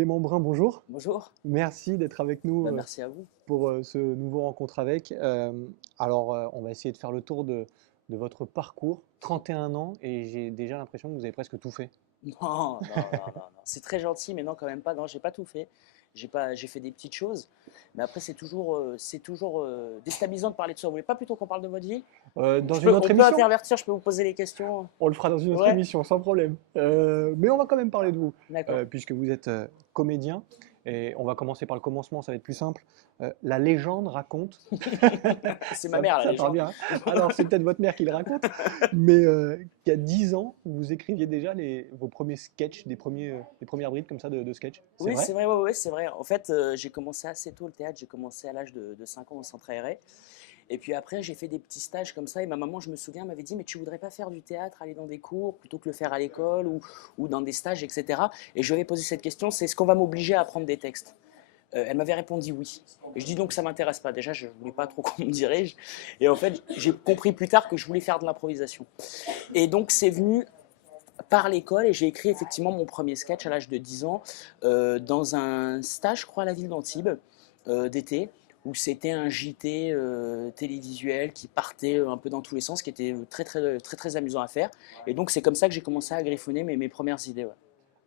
Clément Brun, bonjour. Bonjour, Merci d'être avec nous merci à vous. pour ce nouveau rencontre avec. On va essayer de faire le tour de votre parcours. 31 ans et j'ai déjà l'impression que vous avez presque tout fait. Non, non, non, non, non. C'est très gentil, mais non, quand même pas. Non, j'ai pas tout fait. J'ai fait des petites choses, mais après c'est toujours déstabilisant de parler de ça. Vous voulez pas plutôt qu'on parle de votre vie? Dans une autre On peut émission, intervertir, je peux vous poser les questions. on le fera dans une autre Ouais, émission, sans problème. Mais on va quand même parler de vous, d'accord. puisque vous êtes comédien. Et on va commencer par le commencement, ça va être plus simple. La légende raconte, C'est ma mère, la ça part légende. bien, hein. Alors c'est peut-être votre mère qui le raconte, mais il y a 10 ans, vous écriviez déjà vos premiers sketchs, des premières brides comme ça de sketch. C'est Oui, vrai? c'est vrai, ouais, ouais, c'est vrai. En fait, j'ai commencé assez tôt le théâtre. J'ai commencé à l'âge de 5 ans au centre aéré. Et puis après, j'ai fait des petits stages comme ça. Et ma maman, je me souviens, m'avait dit, mais tu voudrais pas faire du théâtre, aller dans des cours, plutôt que le faire à l'école ou dans des stages, etc. Et je lui avais posé cette question, c'est ce qu'on va m'obliger à apprendre des textes? Elle m'avait répondu oui. Et je dis donc ça m'intéresse pas. Déjà, je voulais pas trop qu'on me dirige. Et en fait, j'ai compris plus tard que je voulais faire de l'improvisation. Et donc, c'est venu par l'école et j'ai écrit effectivement mon premier sketch à l'âge de 10 ans dans un stage, je crois, à la ville d'Antibes d'été où c'était un JT télévisuel qui partait un peu dans tous les sens, qui était très très très très amusant à faire. Et donc c'est comme ça que j'ai commencé à griffonner mes premières idées. Ouais.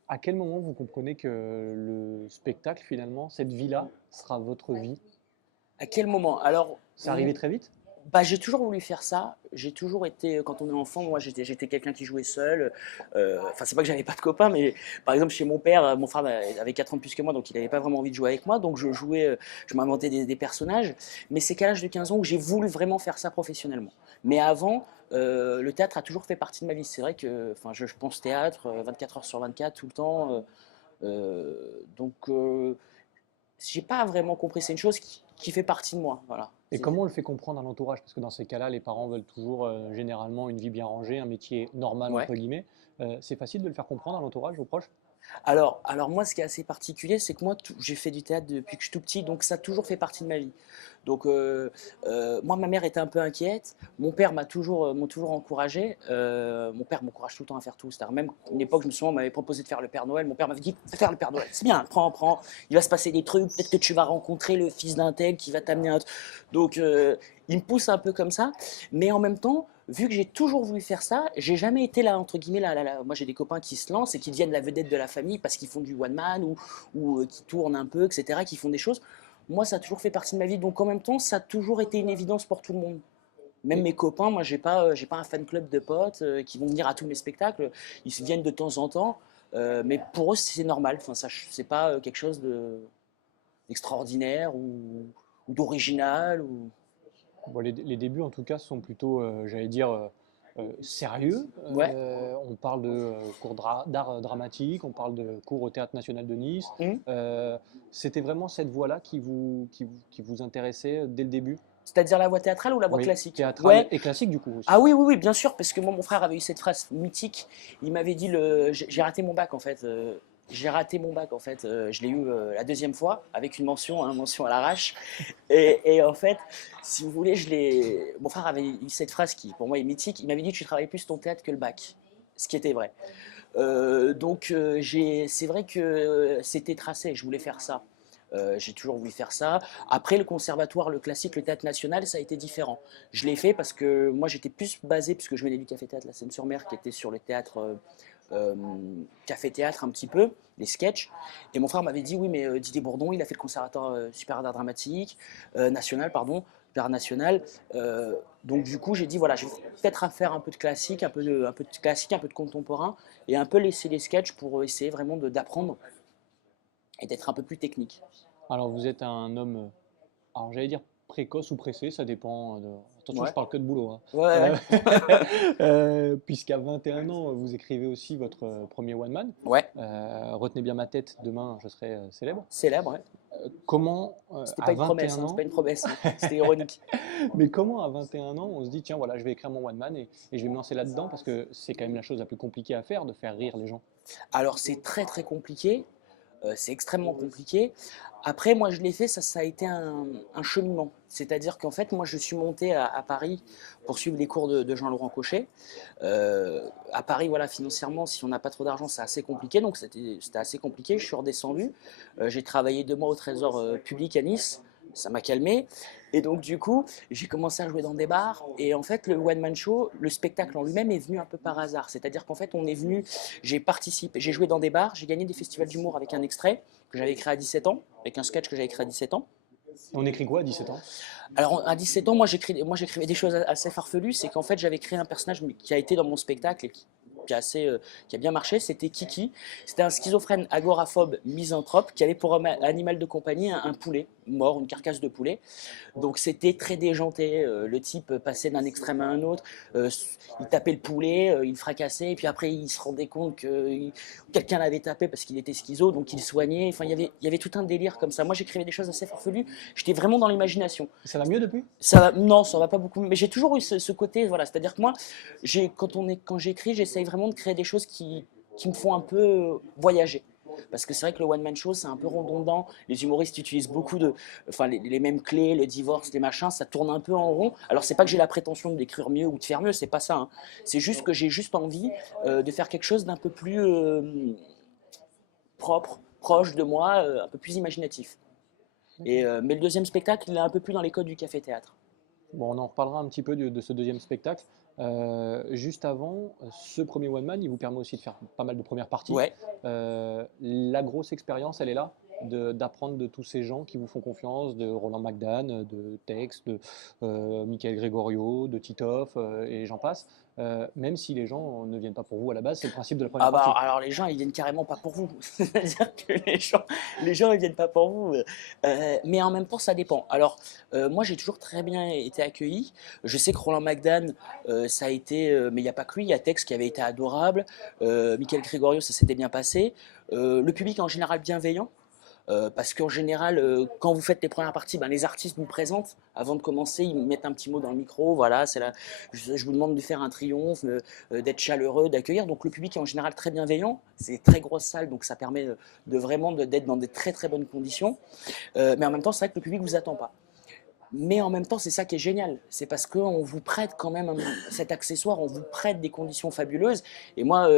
À quel moment vous comprenez que le spectacle, finalement, cette vie-là, sera votre vie? À quel moment? Alors, C'est arrivé très vite? bah, j'ai toujours voulu faire ça. J'ai toujours été, quand on est enfant, moi j'étais quelqu'un qui jouait seul. Enfin, c'est pas que j'avais pas de copains, mais par exemple chez mon père, mon frère avait 4 ans de plus que moi, donc il n'avait pas vraiment envie de jouer avec moi. Donc je jouais, je m'inventais des personnages. Mais c'est qu'à l'âge de 15 ans que j'ai voulu vraiment faire ça professionnellement. Mais avant, le théâtre a toujours fait partie de ma vie. C'est vrai que enfin, je pense théâtre 24 heures sur 24, tout le temps. Donc j'ai pas vraiment compris. C'est une chose qui fait partie de moi. Voilà. Et comment on le fait comprendre à l'entourage? Parce que dans ces cas-là, les parents veulent toujours généralement une vie bien rangée, un métier normal, Ouais. entre guillemets. C'est facile de le faire comprendre à l'entourage, aux proches? Alors moi, ce qui est assez particulier, c'est que moi, j'ai fait du théâtre depuis que je suis tout petit, donc ça a toujours fait partie de ma vie. Donc moi, ma mère était un peu inquiète. Mon père m'ont toujours encouragé. Mon père m'encourage tout le temps à faire tout. C'est-à-dire même une époque, je me souviens, on m'avait proposé de faire le Père Noël. Mon père m'avait dit, fais faire le Père Noël, c'est bien, prends, prends. Il va se passer des trucs. Peut-être que tu vas rencontrer le fils d'un tel qui va t'amener un. Donc il me pousse un peu comme ça, mais en même temps vu que j'ai toujours voulu faire ça, j'ai jamais été là, entre guillemets, moi j'ai des copains qui se lancent et qui deviennent la vedette de la famille parce qu'ils font du one man ou qui tournent un peu, etc., qui font des choses. Moi, ça a toujours fait partie de ma vie, donc en même temps, ça a toujours été une évidence pour tout le monde. Même Et, mes copains, moi, j'ai pas un fan club de potes qui vont venir à tous mes spectacles. Ils viennent de temps en temps, mais pour eux, c'est normal. Enfin, ça, c'est pas quelque chose d'extraordinaire ou d'original. Ou... bon, les débuts, en tout cas, sont plutôt, j'allais dire, sérieux. Ouais. On parle de cours d'art dramatique, on parle de cours au Théâtre National de Nice. Hum. C'était vraiment cette voie-là qui vous intéressait dès le début? C'est-à-dire la voix théâtrale ou la voix Oui, classique? théâtrale Ouais. et classique du coup Ah aussi. oui, oui, oui, bien sûr, parce que moi, mon frère avait eu cette phrase mythique. Il m'avait dit j'ai raté mon bac en fait. J'ai raté mon bac en fait. Je l'ai eu la deuxième fois avec une mention, hein, mention à l'arrache. Et en fait, si vous voulez, mon frère avait eu cette phrase qui, pour moi, est mythique. Il m'avait dit tu travaillais plus ton théâtre que le bac, ce qui était vrai. C'est vrai que c'était tracé. Je voulais faire ça. J'ai toujours voulu faire ça. Après, le conservatoire, le classique, le théâtre national, ça a été différent. Je l'ai fait parce que moi, j'étais plus basé, puisque je venais du Café Théâtre La Seine-sur-Mer, qui était sur le théâtre, euh, Café Théâtre un petit peu, les sketchs. Et mon frère m'avait dit, oui, mais Didier Bourdon, il a fait le conservatoire supérieur d'art dramatique, national, pardon, d'art national. Donc, du coup, j'ai dit, voilà, je vais peut-être faire un peu de classique, un peu de classique, un peu de contemporain, et un peu laisser les sketchs pour essayer vraiment d'apprendre et d'être un peu plus technique. Alors vous êtes un homme, alors j'allais dire précoce ou pressé, ça dépend attention, je Ouais, parle que de boulot, hein. ouais, Euh, ouais. puisqu'à 21 ans, vous écrivez aussi votre premier one man. Ouais, Retenez bien ma tête, demain je serai célèbre. célèbre, ouais. Comment C'était pas à une promesse, 21 hein, c'est pas ans, une promesse, hein. C'était ironique. mais comment à 21 ans on se dit tiens voilà je vais écrire mon one man et je vais me lancer là-dedans parce que c'est quand même la chose la plus compliquée à faire, de faire rire les gens. Alors c'est très très compliqué. C'est extrêmement compliqué. Après, moi, je l'ai fait, ça a été un cheminement. C'est-à-dire qu'en fait, moi, je suis monté à Paris pour suivre les cours de Jean-Laurent Cochet. À Paris, voilà, financièrement, si on n'a pas trop d'argent, c'est assez compliqué. Donc, c'était assez compliqué. Je suis redescendu. J'ai travaillé 2 mois au Trésor public à Nice. Ça m'a calmé. Et donc, du coup, j'ai commencé à jouer dans des bars. Et en fait, le one-man show, le spectacle en lui-même est venu un peu par hasard. C'est-à-dire qu'en fait, on est venu, j'ai participé, j'ai joué dans des bars, j'ai gagné des festivals d'humour avec un extrait que j'avais écrit à 17 ans, avec un sketch que j'avais écrit à 17 ans. On écrit quoi à 17 ans? Alors, à 17 ans, moi, j'écrivais des choses assez farfelues. C'est qu'en fait, j'avais créé un personnage qui a été dans mon spectacle et qui a bien marché. C'était Kiki. C'était un schizophrène agoraphobe misanthrope qui avait pour animal de compagnie un poulet mort, une carcasse de poulet. Donc c'était très déjanté. Le type passait d'un extrême à un autre. Il tapait le poulet, il le fracassait, et puis après il se rendait compte que quelqu'un l'avait tapé parce qu'il était schizo, donc il soignait. Enfin, il y avait tout un délire comme ça. Moi, j'écrivais des choses assez farfelues. J'étais vraiment dans l'imagination. Ça va mieux depuis? Non, ça va pas beaucoup, mais j'ai toujours eu ce côté, voilà, c'est-à-dire que moi, quand j'écris, j'essaye vraiment de créer des choses qui me font un peu voyager. Parce que c'est vrai que le one-man show, c'est un peu redondant. Les humoristes utilisent beaucoup enfin, les mêmes clés, le divorce, les machins, ça tourne un peu en rond. Alors, c'est pas que j'ai la prétention d'écrire mieux ou de faire mieux, c'est pas ça, hein. C'est juste que j'ai juste envie de faire quelque chose d'un peu plus propre, proche de moi, un peu plus imaginatif. Mais le deuxième spectacle, il est un peu plus dans les codes du café-théâtre. Bon, on en reparlera un petit peu de ce deuxième spectacle. Juste avant, ce premier One Man, il vous permet aussi de faire pas mal de premières parties. Ouais. La grosse expérience, elle est là, d'apprendre de tous ces gens qui vous font confiance, de Roland McDan, de Tex, de Michael Gregorio, de Titoff, et j'en passe. Même si les gens ne viennent pas pour vous à la base, c'est le principe de la première Ah bah partie. alors les gens ils viennent carrément pas pour vous. C'est-à-dire que les gens ils viennent pas pour vous. Mais en même temps ça dépend. Alors moi j'ai toujours très bien été accueilli. Je sais que Roland McDan ça a été, mais il n'y a pas que lui, il y a Tex qui avait été adorable. Michael Gregorio ça s'était bien passé. Le public en général bienveillant. Parce qu'en général, quand vous faites les premières parties, ben, les artistes vous présentent. Avant de commencer, ils mettent un petit mot dans le micro. Voilà, je vous demande de faire un triomphe, d'être chaleureux, d'accueillir. Donc le public est en général très bienveillant. C'est une très grosse salle, donc ça permet vraiment d'être dans des très très bonnes conditions. Mais en même temps, c'est vrai que le public ne vous attend pas. Mais en même temps, c'est ça qui est génial. C'est parce qu'on vous prête quand même cet accessoire, on vous prête des conditions fabuleuses. Et moi,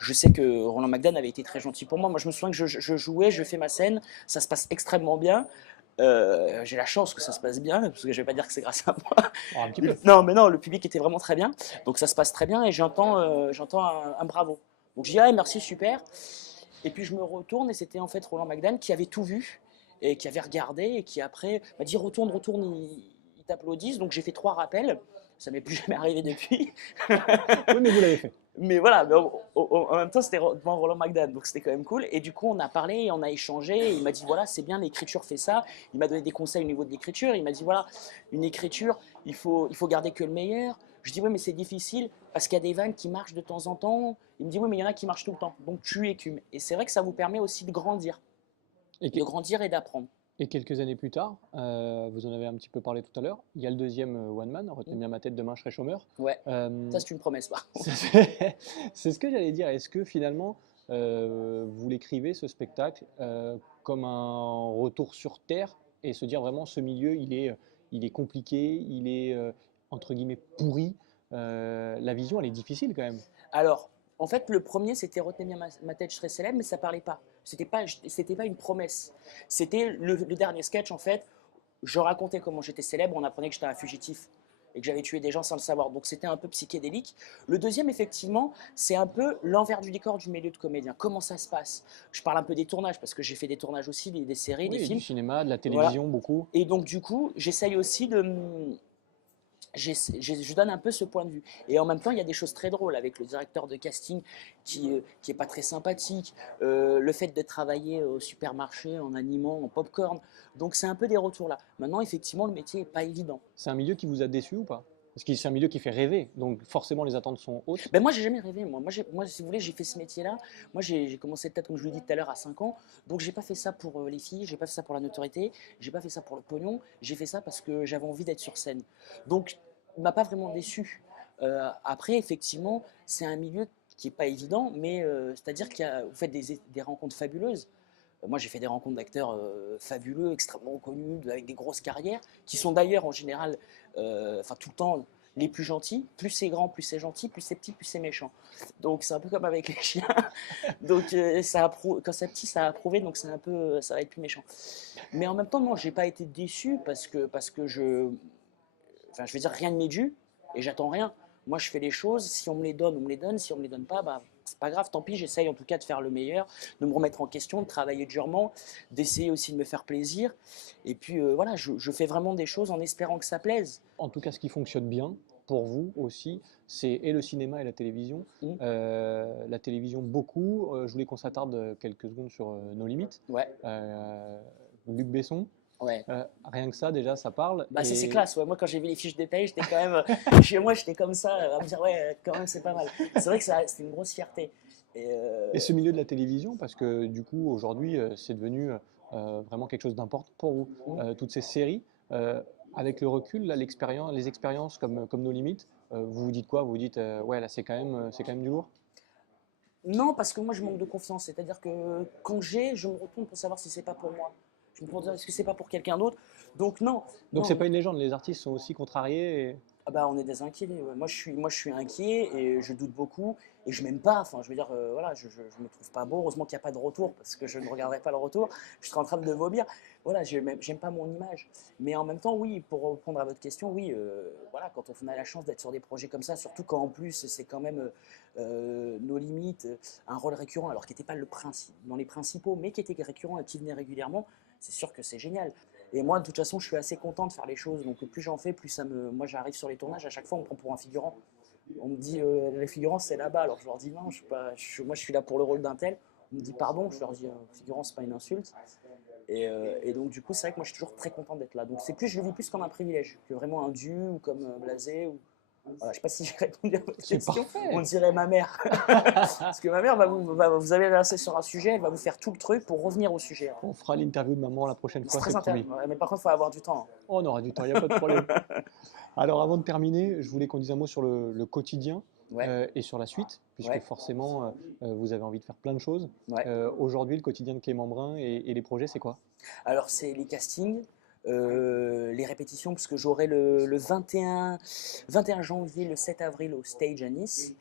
je sais que Roland McDan avait été très gentil pour moi. Moi, je me souviens que je jouais, je fais ma scène, ça se passe extrêmement bien. J'ai la chance que ça se passe bien, parce que je vais pas dire que c'est grâce à moi. Oh, un petit peu. Non, mais non, le public était vraiment très bien. Donc ça se passe très bien et j'entends un bravo. Donc je dis, ah, merci, super. Et puis je me retourne et c'était en fait Roland McDan qui avait tout vu et qui avait regardé et qui après m'a dit retourne, retourne, ils t'applaudissent. Donc j'ai fait 3 rappels. Ça m'est plus jamais arrivé depuis. Oui, mais vous l'avez fait. Mais voilà, mais en même temps, c'était devant Roland McDan, donc c'était quand même cool. Et du coup, on a parlé, on a échangé. Et il m'a dit voilà, c'est bien, l'écriture fait ça. Il m'a donné des conseils au niveau de l'écriture. Il m'a dit voilà, une écriture, il faut garder que le meilleur. Je dis oui, mais c'est difficile parce qu'il y a des vannes qui marchent de temps en temps. Il me dit oui, mais il y en a qui marchent tout le temps. Donc tu écumes. Et c'est vrai que ça vous permet aussi Et, de grandir et d'apprendre. et quelques années plus tard, vous en avez un petit peu parlé tout à l'heure, il y a le deuxième One Man, retenez bien ma tête, demain je serai chômeur. Ouais, Euh, ça c'est une promesse par contre. c'est ce que j'allais dire. Est-ce que finalement, vous l'écrivez, ce spectacle, comme un retour sur Terre et se dire vraiment ce milieu, il est compliqué, il est entre guillemets pourri. La vision, elle est difficile quand même. Alors, en fait, le premier, c'était Retenez bien ma tête, je serai célèbre, mais ça parlait pas. C'était pas une promesse. C'était le dernier sketch, en fait. Je racontais comment j'étais célèbre, on apprenait que j'étais un fugitif et que j'avais tué des gens sans le savoir. Donc c'était un peu psychédélique. Le deuxième, effectivement, c'est un peu l'envers du décor du milieu de comédien. Comment ça se passe? Je parle un peu des tournages, parce que j'ai fait des tournages aussi, des séries, des Oui, du films. cinéma, de la Voilà. télévision, beaucoup. Et donc, du coup, j'essaye aussi je donne un peu ce point de vue. Et en même temps, il y a des choses très drôles avec le directeur de casting qui est pas très sympathique, le fait de travailler au supermarché en animant, en popcorn. Donc c'est un peu des retours là. Maintenant, effectivement, le métier est pas évident. C'est un milieu qui vous a déçu ou pas? Parce que c'est un milieu qui fait rêver, donc forcément les attentes sont hautes. Ben moi, j'ai jamais rêvé. Moi, si vous voulez, j'ai fait ce métier-là. Moi, j'ai commencé peut-être, comme je vous l'ai dit tout à l'heure, à 5 ans. Donc, j'ai pas fait ça pour les filles, j'ai pas fait ça pour la notoriété, j'ai pas fait ça pour le pognon. J'ai fait ça parce que j'avais envie d'être sur scène. Donc, il m'a pas vraiment déçu. Après, effectivement, c'est un milieu qui est pas évident, mais c'est-à-dire vous faites des rencontres fabuleuses. Moi, j'ai fait des rencontres d'acteurs fabuleux, extrêmement connus, avec des grosses carrières, qui sont d'ailleurs en général, enfin tout le temps, les plus gentils. Plus c'est grand, plus c'est gentil, plus c'est petit, plus c'est méchant. Donc c'est un peu comme avec les chiens. Donc quand c'est petit, ça a approuvé, donc c'est un peu, ça va être plus méchant. Mais en même temps, non, j'ai pas été déçu parce que enfin, je veux dire, rien ne m'est dû et j'attends rien. Moi, je fais les choses. Si on me les donne, on me les donne. Si on me les donne pas, bah, c'est pas grave. Tant pis. J'essaye en tout cas de faire le meilleur, de me remettre en question, de travailler durement, d'essayer aussi de me faire plaisir. Et puis voilà, je fais vraiment des choses en espérant que ça plaise. En tout cas, ce qui fonctionne bien pour vous aussi, c'est et le cinéma et la télévision. Mmh. La télévision, beaucoup. Je voulais qu'on s'attarde quelques secondes sur Nos Limites. Ouais, Luc Besson. ouais. Rien que ça, déjà, ça parle. Bah, c'est Et, classe. Ouais. Moi, quand j'ai vu les fiches de paye, j'étais quand même. Chez moi, j'étais comme ça, à me dire, ouais, quand même, c'est pas mal. C'est vrai que c'était une grosse fierté. Et, et ce milieu de la télévision, parce que du coup, aujourd'hui, c'est devenu vraiment quelque chose d'important pour vous. Toutes ces séries, avec le recul, là, les expériences comme Nos Limites, vous vous dites quoi? Vous vous dites, ouais, là, c'est quand même du lourd? Non, parce que moi, je manque de confiance. C'est-à-dire que quand je me retourne pour savoir si c'est pas pour moi. Je me demande, est-ce que c'est pas pour quelqu'un d'autre? Donc non, Donc, c'est non. pas une légende, les artistes sont aussi contrariés. Ah bah, on est des inquiets. Ouais. Moi, je suis inquiet et je doute beaucoup et je m'aime pas. Enfin, je veux dire, voilà, je me trouve pas beau. Heureusement qu'il n'y a pas de retour parce que je ne regarderai pas le retour. Je serais en train de vomir. Voilà, j'aime pas mon image. Mais en même temps, oui, pour répondre à votre question, oui, voilà, quand on a la chance d'être sur des projets comme ça, surtout quand en plus c'est quand même Nos Limites, un rôle récurrent, alors qui n'était pas le principe, dans les principaux, mais qui était récurrent et qui venait régulièrement, c'est sûr que c'est génial. Et moi, de toute façon, je suis assez content de faire les choses. Donc, plus j'en fais, plus ça me. Moi, j'arrive sur les tournages, à chaque fois, on me prend pour un figurant. On me dit, les figurants, c'est là-bas. Alors, je leur dis non, je suis pas... moi, je suis là pour le rôle d'un tel. On me dit pardon, je leur dis, figurant, c'est pas une insulte. Et donc, du coup, c'est vrai que moi, je suis toujours très content d'être là. Donc, je le vis plus comme un privilège que vraiment un dû ou comme blasé. Ou... Voilà, je sais pas si j'ai répondu à votre C'est question. parfait. On dirait ma mère. Parce que ma mère vous allez lancer sur un sujet, elle va vous faire tout le truc pour revenir au sujet. Hein. On fera l'interview de maman la prochaine C'est fois, c'est très promis. intéressant. Mais par contre, il faut avoir du temps. Hein. On aura du temps, il n'y a pas de problème. Alors, avant de terminer, je voulais qu'on dise un mot sur le quotidien Ouais, et sur la suite, puisque ouais, forcément, vous avez envie de faire plein de choses. ouais. Aujourd'hui, le quotidien de Clément Brun et les projets, c'est quoi? Alors, c'est les castings, les répétitions, parce que j'aurai le 21 janvier, le 7 avril au Stage à Nice,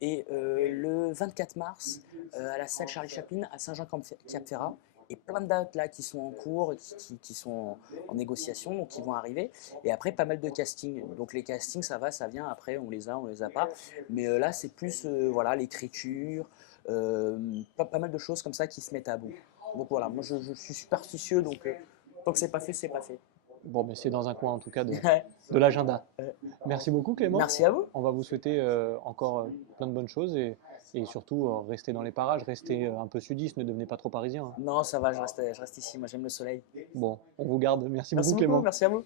et le 24 mars à la salle Charlie Chaplin à Saint-Jean-Cap-Ferrat. Et plein de dates là qui sont en cours, qui sont en négociation, donc qui vont arriver. Et après, pas mal de castings. Donc les castings, ça va, ça vient. Après, on les a pas. Mais là, c'est plus voilà, l'écriture, pas mal de choses comme ça qui se mettent à bout. Donc voilà, moi je suis superstitieux, donc tant que c'est pas fait, c'est pas fait. Bon, mais c'est dans un coin en tout cas de l'agenda. Merci beaucoup Clément. Merci à vous. On va vous souhaiter encore plein de bonnes choses et surtout restez dans les parages, restez un peu sudiste, ne devenez pas trop parisien. Hein. Non, ça va, je reste ici, moi j'aime le soleil. Bon, on vous garde. Merci Merci beaucoup beaucoup, Clément. merci à vous.